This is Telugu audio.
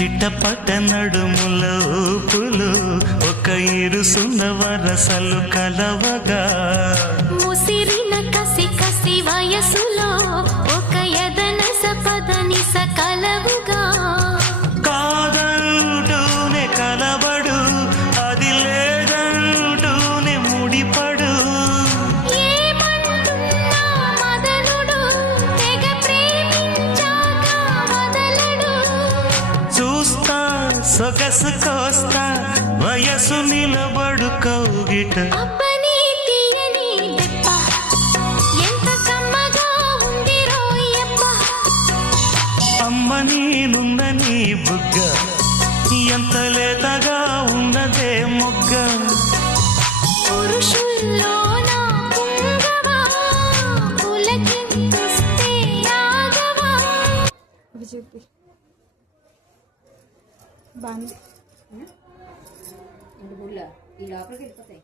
చిట్టపట్ట నడుముల ఊపులు ఒక ఇరుసున్న వరసలు కలవగా ముసిరిన కసి కసి వయసులో ఒక యదన సపదని సకలవుగా కాదంటూనే కలబడు అది లేదంటూనే ముడిపడు ఏమంటున్నా మదనుడు తెగ ప్రేమించాక వదలడు చూస్తా సొగసు కోస్తా వయసు నిలబడు కౌగిట అబ్బని తీయని దెబ్బ ఎంత కమ్మగా ఉంది రోయప్ప అమ్మ నేనున్న నీ బుగ్గ ఎంత లేతగా ఉన్నదే మొగ్గ పురుషుల్లో నా పుంగవా పులకింతుస్తే ఆగవా అవి చెప్పి బాగుంది ఈ లోపలికి వెళ్ళిపోతాయి.